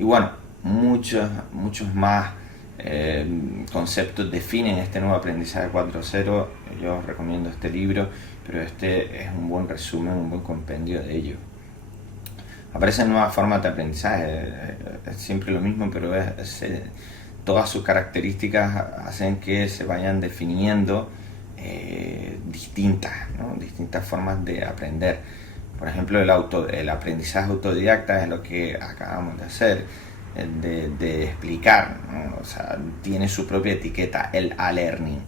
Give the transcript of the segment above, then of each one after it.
Y bueno, muchos más conceptos definen este nuevo aprendizaje 4.0. Yo os recomiendo este libro, pero este es un buen resumen, un buen compendio de ello. Aparecen nuevas formas de aprendizaje, es siempre lo mismo, pero todas sus características hacen que se vayan definiendo distintas, ¿no? Distintas formas de aprender. Por ejemplo, el aprendizaje autodidacta es lo que acabamos de hacer, de explicar, ¿no? O sea, tiene su propia etiqueta, el e-learning.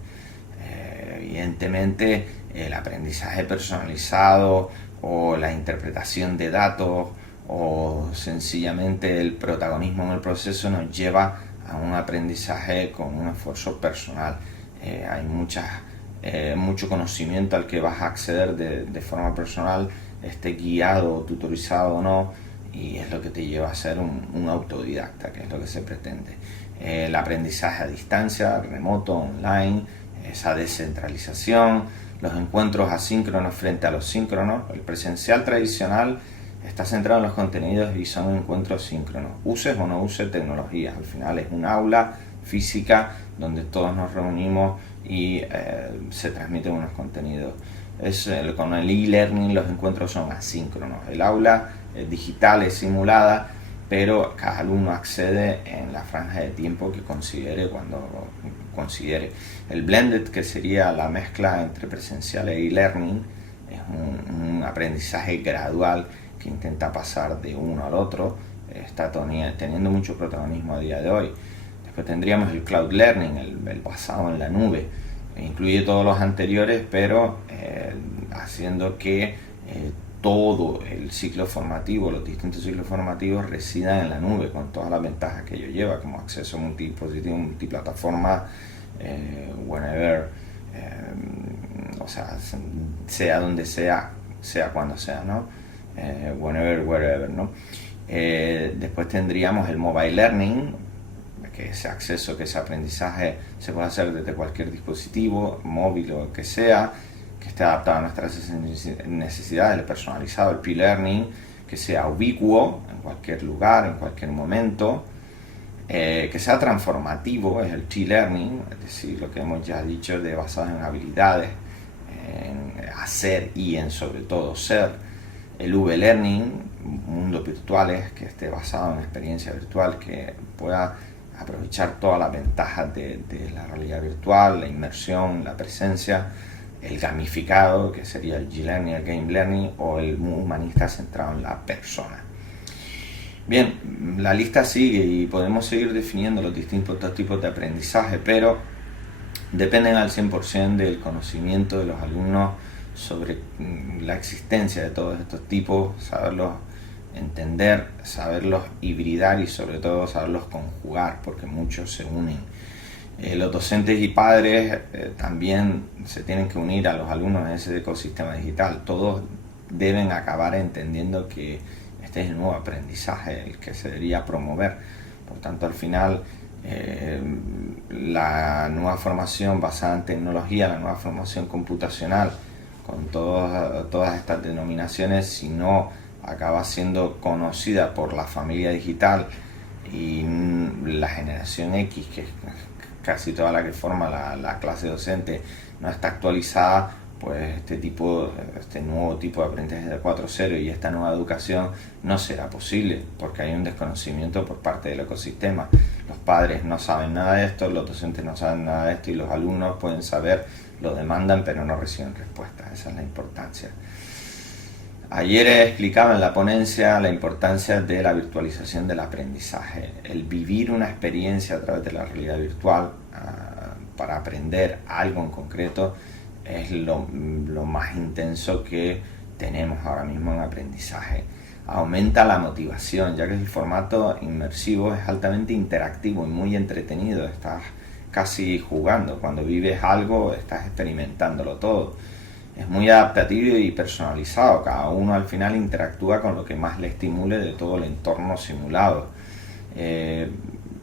Evidentemente, el aprendizaje personalizado o la interpretación de datos o sencillamente el protagonismo en el proceso nos lleva a un aprendizaje con un esfuerzo personal. Hay mucho conocimiento al que vas a acceder de forma personal, esté guiado o tutorizado o no, y es lo que te lleva a ser un autodidacta, que es lo que se pretende. El aprendizaje a distancia, remoto, online, esa descentralización, los encuentros asíncronos frente a los síncronos. El presencial tradicional está centrado en los contenidos y son encuentros síncronos. Uses o no uses tecnologías, al final es un aula física donde todos nos reunimos y se transmiten unos contenidos. Con el e-learning los encuentros son asíncronos. El aula digital es simulada, pero cada alumno accede en la franja de tiempo que considere cuando considere. El blended, que sería la mezcla entre presencial e e-learning, es un aprendizaje gradual que intenta pasar de uno al otro, está teniendo mucho protagonismo a día de hoy. Después tendríamos el cloud learning, el basado en la nube. Incluye todos los anteriores, pero haciendo que todo el ciclo formativo, los distintos ciclos formativos residan en la nube, con todas las ventajas que ello lleva, como acceso a multidispositivo, multiplataforma, whenever, o sea donde sea cuando sea, ¿no? Whenever, wherever, ¿no? Después tendríamos el mobile learning, que ese acceso, que ese aprendizaje se puede hacer desde cualquier dispositivo, móvil o que sea, que esté adaptado a nuestras necesidades, el personalizado, el pre-learning, que sea ubicuo en cualquier lugar, en cualquier momento, que sea transformativo, es el T-learning, es decir, lo que hemos ya dicho, de basado en habilidades, en hacer y en sobre todo ser. El V-learning, mundos virtuales, que esté basado en experiencia virtual, que pueda aprovechar todas las ventajas de la realidad virtual, la inmersión, la presencia. El gamificado, que sería el G-learning, el game learning, o el humanista centrado en la persona. Bien, la lista sigue y podemos seguir definiendo los distintos tipos de aprendizaje, pero dependen al 100% del conocimiento de los alumnos sobre la existencia de todos estos tipos, saberlos entender, saberlos hibridar y sobre todo saberlos conjugar, porque muchos se unen. Los docentes y padres también se tienen que unir a los alumnos en ese ecosistema digital. Todos deben acabar entendiendo que este es el nuevo aprendizaje, el que se debería promover. Por tanto, al final, la nueva formación basada en tecnología, la nueva formación computacional, con todas estas denominaciones, si no acaba siendo conocida por la familia digital y la generación X, que es casi toda la que forma la clase docente, no está actualizada, pues este nuevo tipo de aprendizaje de 4.0 y esta nueva educación no será posible, porque hay un desconocimiento por parte del ecosistema. Los padres no saben nada de esto, los docentes no saben nada de esto y los alumnos pueden saber, lo demandan, pero no reciben respuestas. Esa es la importancia. Ayer explicaba en la ponencia la importancia de la virtualización del aprendizaje, el vivir una experiencia a través de la realidad virtual para aprender algo en concreto es lo más intenso que tenemos ahora mismo en aprendizaje. Aumenta la motivación, ya que el formato inmersivo es altamente interactivo y muy entretenido. Estás casi jugando, cuando vives algo estás experimentándolo todo. Es muy adaptativo y personalizado, cada uno al final interactúa con lo que más le estimule de todo el entorno simulado.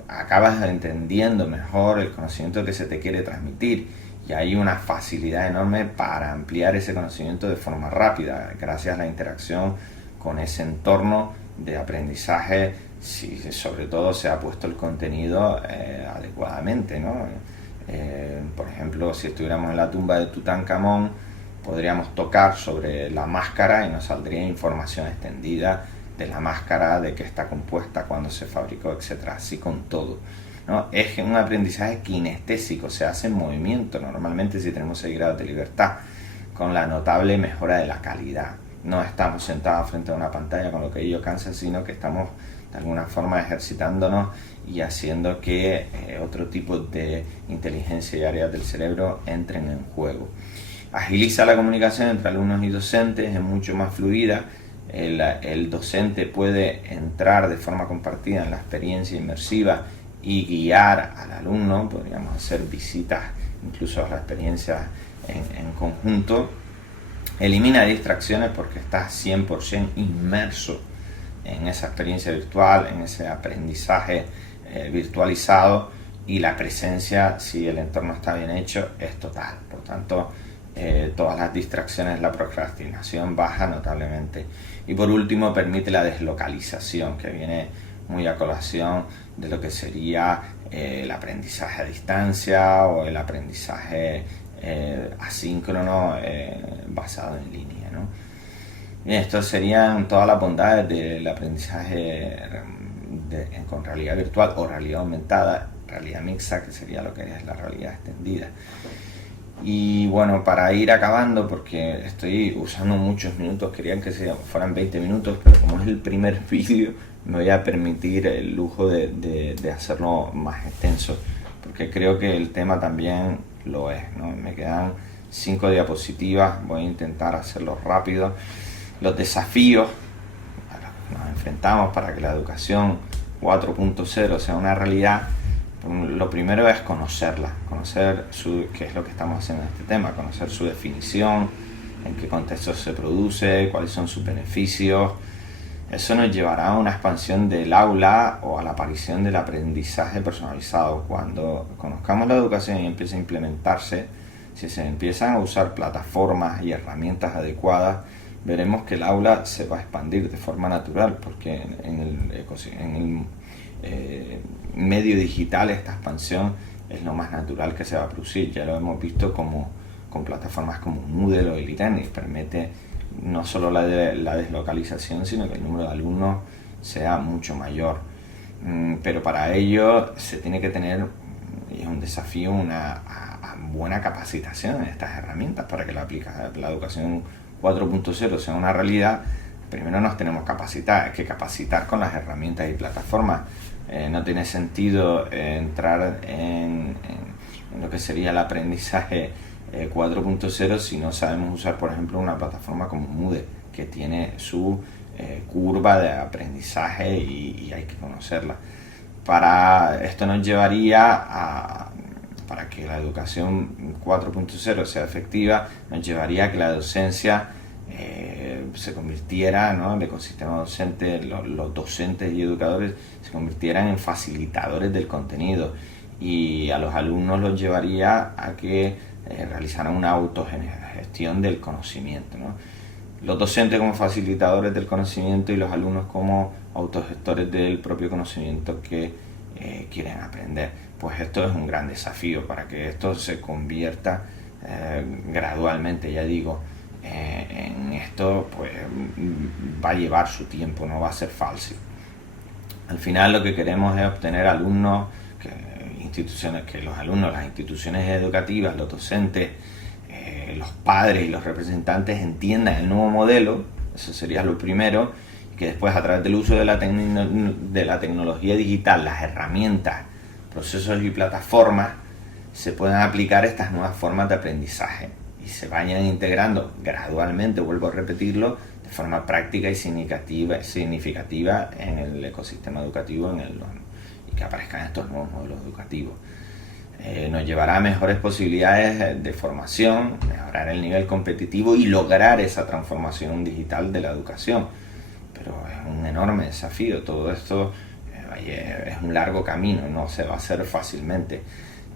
Acabas entendiendo mejor el conocimiento que se te quiere transmitir y hay una facilidad enorme para ampliar ese conocimiento de forma rápida, gracias a la interacción con ese entorno de aprendizaje si sobre todo se ha puesto el contenido adecuadamente, ¿no? Por ejemplo, si estuviéramos en la tumba de Tutankamón, podríamos tocar sobre la máscara y nos saldría información extendida de la máscara, de qué está compuesta, cuándo se fabricó, etcétera, así con todo, ¿no? Es un aprendizaje kinestésico, se hace en movimiento, normalmente si tenemos 6 grados de libertad, con la notable mejora de la calidad. No estamos sentados frente a una pantalla con lo que ello cansa, sino que estamos de alguna forma ejercitándonos y haciendo que otro tipo de inteligencia y áreas del cerebro entren en juego. Agiliza la comunicación entre alumnos y docentes, es mucho más fluida. El docente puede entrar de forma compartida en la experiencia inmersiva y guiar al alumno. Podríamos hacer visitas incluso a la experiencia en conjunto. Elimina distracciones porque estás 100% inmerso en esa experiencia virtual, en ese aprendizaje virtualizado, y la presencia, si el entorno está bien hecho, es total. Por tanto, todas las distracciones, la procrastinación baja notablemente. Y por último, permite la deslocalización, que viene muy a colación de lo que sería el aprendizaje a distancia o el aprendizaje asíncrono basado en línea, ¿no? Bien, estas serían todas las bondades del aprendizaje con realidad virtual o realidad aumentada, realidad mixta, que sería lo que es la realidad extendida. Y bueno, para ir acabando, porque estoy usando muchos minutos, querían que fueran 20 minutos, pero como es el primer vídeo, me voy a permitir el lujo de hacerlo más extenso, porque creo que el tema también lo es, ¿no? Me quedan 5 diapositivas, voy a intentar hacerlo rápido. Los desafíos a los que nos enfrentamos para que la educación 4.0 sea una realidad. Lo primero es conocerla, conocer qué es lo que estamos haciendo en este tema, conocer su definición, en qué contexto se produce, cuáles son sus beneficios. Eso nos llevará a una expansión del aula o a la aparición del aprendizaje personalizado. Cuando conozcamos la educación y empiece a implementarse, si se empiezan a usar plataformas y herramientas adecuadas, veremos que el aula se va a expandir de forma natural, porque en el medio digital esta expansión es lo más natural que se va a producir. Ya lo hemos visto con plataformas como Moodle o e-learning, permite no solo la deslocalización, sino que el número de alumnos sea mucho mayor. Pero para ello se tiene que tener, y es un desafío, una buena capacitación en estas herramientas para que la educación 4.0 sea una realidad. Primero nos tenemos que capacitar con las herramientas y plataformas. No tiene sentido entrar en lo que sería el aprendizaje 4.0 si no sabemos usar, por ejemplo, una plataforma como Moodle, que tiene su curva de aprendizaje y hay que conocerla. Para esto nos llevaría para que la educación 4.0 sea efectiva, nos llevaría a que la docencia se convirtiera, ¿no? El ecosistema docente, los docentes y educadores se convirtieran en facilitadores del contenido, y a los alumnos los llevaría a que realizaran una autogestión del conocimiento, ¿no? Los docentes como facilitadores del conocimiento y los alumnos como autogestores del propio conocimiento que quieren aprender. Pues esto es un gran desafío para que esto se convierta gradualmente, ya digo, en esto. Pues va a llevar su tiempo, no va a ser fácil. Al final lo que queremos es obtener alumnos, que los alumnos, las instituciones educativas, los docentes, los padres y los representantes entiendan el nuevo modelo. Eso sería lo primero, que después, a través del uso de la tecnología digital, las herramientas, procesos y plataformas, se puedan aplicar estas nuevas formas de aprendizaje y se vayan integrando gradualmente, vuelvo a repetirlo, de forma práctica y significativa en el ecosistema educativo y que aparezcan estos nuevos modelos educativos. Nos llevará a mejores posibilidades de formación, mejorar el nivel competitivo y lograr esa transformación digital de la educación. Pero es un enorme desafío. Todo esto es un largo camino, no se va a hacer fácilmente.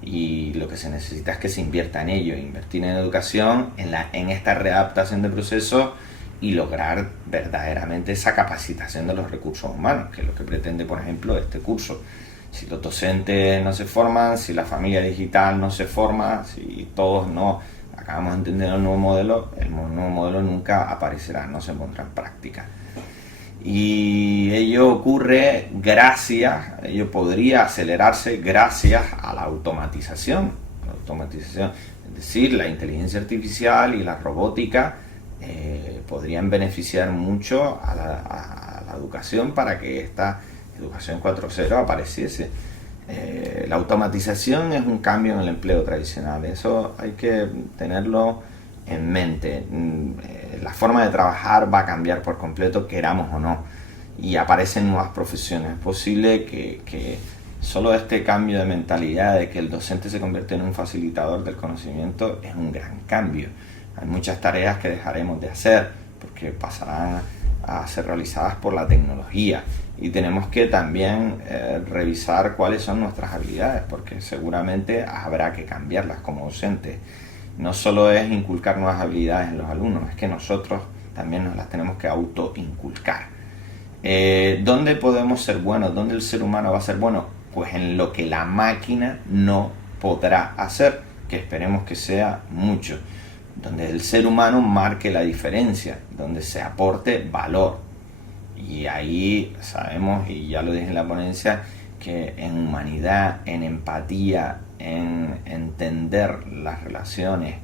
Y lo que se necesita es que se invierta en ello, invertir en educación, en esta readaptación de procesos y lograr verdaderamente esa capacitación de los recursos humanos, que es lo que pretende, por ejemplo, este curso. Si los docentes no se forman, si la familia digital no se forma, si todos no acabamos de entender el nuevo modelo nunca aparecerá, no se pondrá en práctica. Y ello ocurre ello podría acelerarse gracias a la automatización. Es decir, la inteligencia artificial y la robótica podrían beneficiar mucho a la educación para que esta educación 4.0 apareciese. La automatización es un cambio en el empleo tradicional, eso hay que tenerlo en mente. La forma de trabajar va a cambiar por completo, queramos o no, y aparecen nuevas profesiones. Es posible que solo este cambio de mentalidad de que el docente se convierte en un facilitador del conocimiento es un gran cambio. Hay muchas tareas que dejaremos de hacer porque pasarán a ser realizadas por la tecnología, y tenemos que también revisar cuáles son nuestras habilidades, porque seguramente habrá que cambiarlas como docentes. No solo es inculcar nuevas habilidades en los alumnos, es que nosotros también nos las tenemos que autoinculcar. ¿Dónde podemos ser buenos? ¿Dónde el ser humano va a ser bueno? Pues en lo que la máquina no podrá hacer, que esperemos que sea mucho. Donde el ser humano marque la diferencia, donde se aporte valor. Y ahí sabemos, y ya lo dije en la ponencia, que en humanidad, en empatía, en entender las relaciones,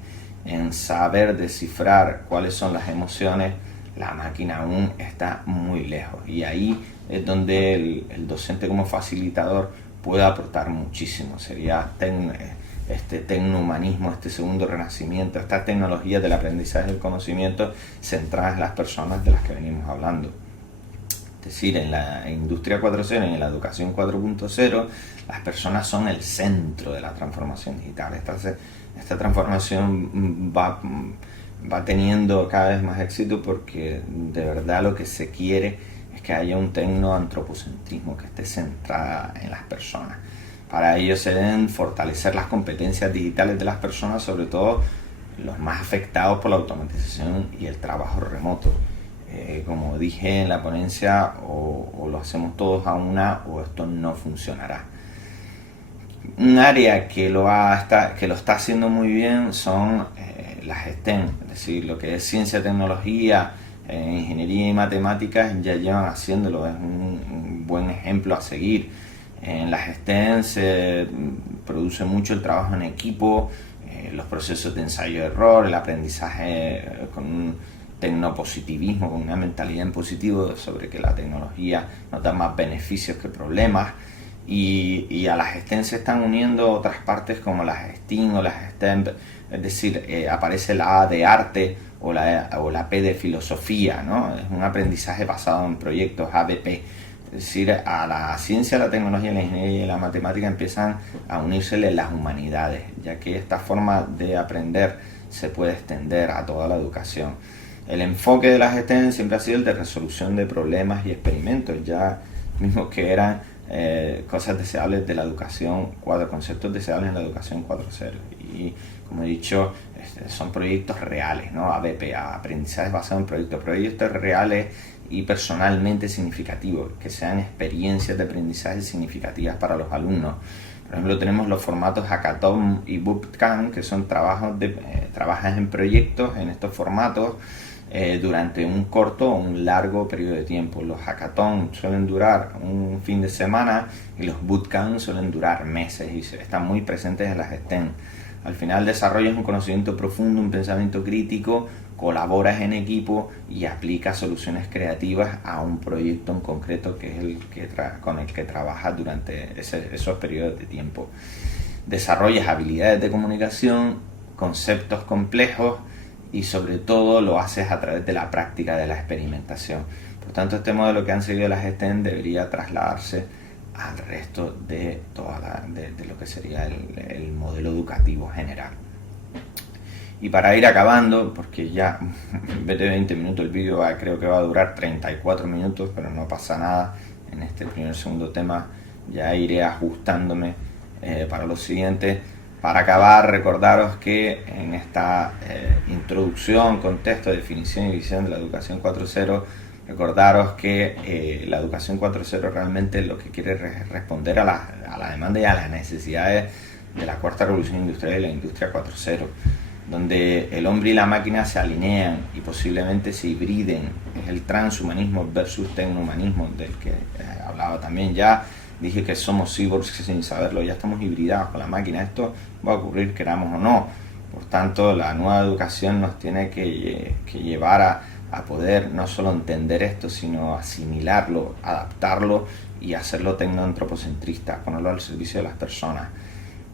en saber descifrar cuáles son las emociones, la máquina aún está muy lejos. Y ahí es donde el docente como facilitador puede aportar muchísimo. Sería este tecnohumanismo, este segundo renacimiento, estas tecnologías del aprendizaje del conocimiento centradas en las personas de las que venimos hablando. Es decir, en la industria 4.0, en la educación 4.0, las personas son el centro de la transformación digital. Esta transformación va teniendo cada vez más éxito porque de verdad lo que se quiere es que haya un tecnoantropocentrismo que esté centrada en las personas. Para ello se deben fortalecer las competencias digitales de las personas, sobre todo los más afectados por la automatización y el trabajo remoto. Como dije en la ponencia, o lo hacemos todos a una o esto no funcionará. Un área que lo está haciendo muy bien son las STEM, es decir, lo que es ciencia, tecnología, ingeniería y matemáticas ya llevan haciéndolo, es un buen ejemplo a seguir. En las STEM se produce mucho el trabajo en equipo, los procesos de ensayo-error, el aprendizaje con un tecnopositivismo, con una mentalidad en positivo sobre que la tecnología nos da más beneficios que problemas, y a las STEM se están uniendo otras partes como las STEAM o las STEM, es decir, aparece la A de arte o la P de filosofía, ¿no? Es un aprendizaje basado en proyectos ABP. Es decir, a la ciencia, la tecnología, la ingeniería y la matemática empiezan a unírsele las humanidades, ya que esta forma de aprender se puede extender a toda la educación. El enfoque de las STEM siempre ha sido el de resolución de problemas y experimentos, ya mismo que eran cosas deseables de la educación 4, conceptos deseables en la educación 4.0. Y como he dicho, son proyectos reales, ¿no? ABP, aprendizaje basado en proyectos reales y personalmente significativos, que sean experiencias de aprendizaje significativas para los alumnos. Por ejemplo, tenemos los formatos Hackathon y Bootcamp, que son trabajas en proyectos en estos formatos durante un corto o un largo periodo de tiempo. Los Hackathon suelen durar un fin de semana y los Bootcamp suelen durar meses y están muy presentes en las STEM. Al final desarrollas un conocimiento profundo, un pensamiento crítico, colaboras en equipo y aplicas soluciones creativas a un proyecto en concreto que es con el que trabajas durante esos periodos de tiempo. Desarrollas habilidades de comunicación, conceptos complejos y sobre todo lo haces a través de la práctica de la experimentación. Por tanto, este modelo que han seguido las STEM debería trasladarse al resto de lo que sería el modelo educativo general. Y para ir acabando, porque ya en vez de 20 minutos el vídeo creo que va a durar 34 minutos, pero no pasa nada, en este segundo tema ya iré ajustándome para los siguientes. Para acabar, recordaros que en esta introducción, contexto, definición y visión de la educación 4.0, recordaros que la educación 4.0 realmente lo que quiere es responder a la demanda y a las necesidades de la cuarta revolución industrial y la industria 4.0, donde el hombre y la máquina se alinean y posiblemente se hibriden. Es el transhumanismo versus tecnohumanismo, del que hablaba también ya. Dije que somos cyborgs sin saberlo, ya estamos hibridados con la máquina. Esto va a ocurrir queramos o no. Por tanto, la nueva educación nos tiene que llevar a poder no solo entender esto, sino asimilarlo, adaptarlo y hacerlo tecnoantropocentrista, ponerlo al servicio de las personas.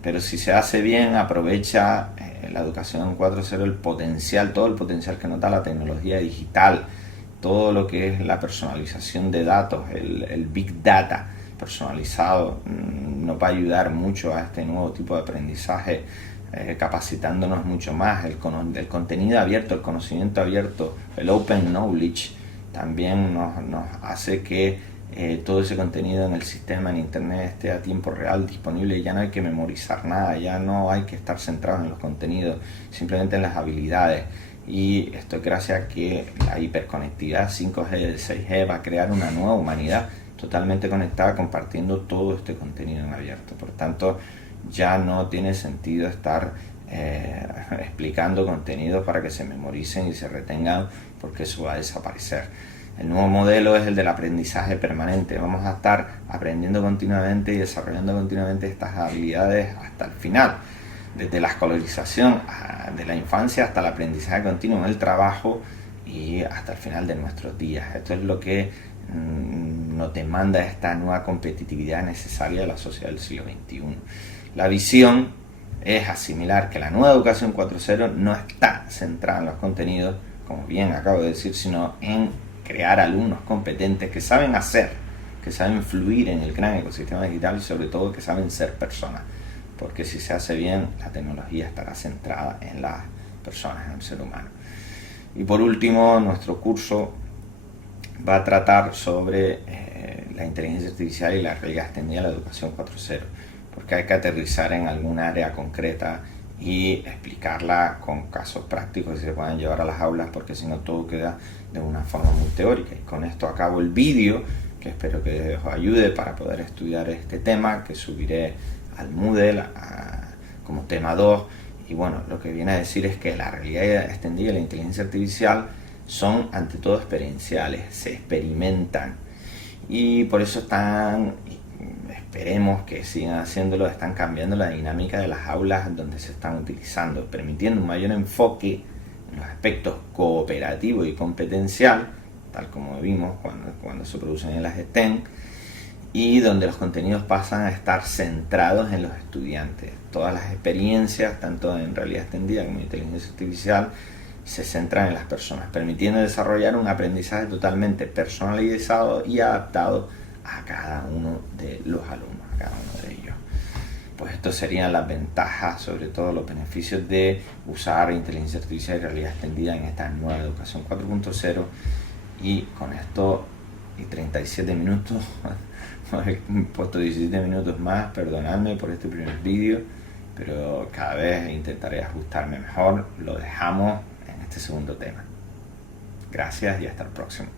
Pero si se hace bien, aprovecha la educación 4.0 el potencial, todo el potencial que nos da la tecnología digital, todo lo que es la personalización de datos, el Big Data personalizado, nos va a ayudar mucho a este nuevo tipo de aprendizaje, capacitándonos mucho más. El contenido abierto, el conocimiento abierto, el Open Knowledge, también nos hace que todo ese contenido en el sistema, en internet, esté a tiempo real disponible. Ya no hay que memorizar nada, ya no hay que estar centrados en los contenidos, simplemente en las habilidades. Y esto es gracias a que la hiperconectividad 5G, 6G va a crear una nueva humanidad totalmente conectada, compartiendo todo este contenido en abierto. Por tanto, ya no tiene sentido estar explicando contenidos para que se memoricen y se retengan, porque eso va a desaparecer. El nuevo modelo es el del aprendizaje permanente. Vamos a estar aprendiendo continuamente y desarrollando continuamente estas habilidades hasta el final, desde la escolarización de la infancia hasta el aprendizaje continuo en el trabajo y hasta el final de nuestros días. Esto es lo que nos demanda esta nueva competitividad necesaria de la sociedad del siglo XXI. La visión es asimilar que la nueva educación 4.0 no está centrada en los contenidos, como bien acabo de decir, sino en crear alumnos competentes que saben hacer, que saben fluir en el gran ecosistema digital y sobre todo que saben ser personas. Porque si se hace bien, la tecnología estará centrada en las personas, en el ser humano. Y por último, nuestro curso va a tratar sobre la inteligencia artificial y la realidad extendida de la educación 4.0, porque hay que aterrizar en alguna área concreta y explicarla con casos prácticos que se puedan llevar a las aulas, porque si no todo queda de una forma muy teórica. Y con esto acabo el vídeo, que espero que os ayude para poder estudiar este tema, que subiré al Moodle como tema 2. Y bueno, lo que viene a decir es que la realidad extendida y la inteligencia artificial son ante todo experienciales, se experimentan, y por eso esperemos que sigan haciéndolo, están cambiando la dinámica de las aulas donde se están utilizando, permitiendo un mayor enfoque en los aspectos cooperativo y competencial, tal como vimos cuando se producen en las STEM, y donde los contenidos pasan a estar centrados en los estudiantes. Todas las experiencias, tanto en realidad extendida como en inteligencia artificial, se centran en las personas, permitiendo desarrollar un aprendizaje totalmente personalizado y adaptado a cada uno de los alumnos, a cada uno de ellos. Pues estos serían las ventajas, sobre todo los beneficios de usar inteligencia artificial y realidad extendida en esta nueva educación 4.0. Y con esto y 37 minutos, he puesto 17 minutos más, perdonadme por este primer vídeo, pero cada vez intentaré ajustarme mejor. Lo dejamos en este segundo tema. Gracias y hasta el próximo.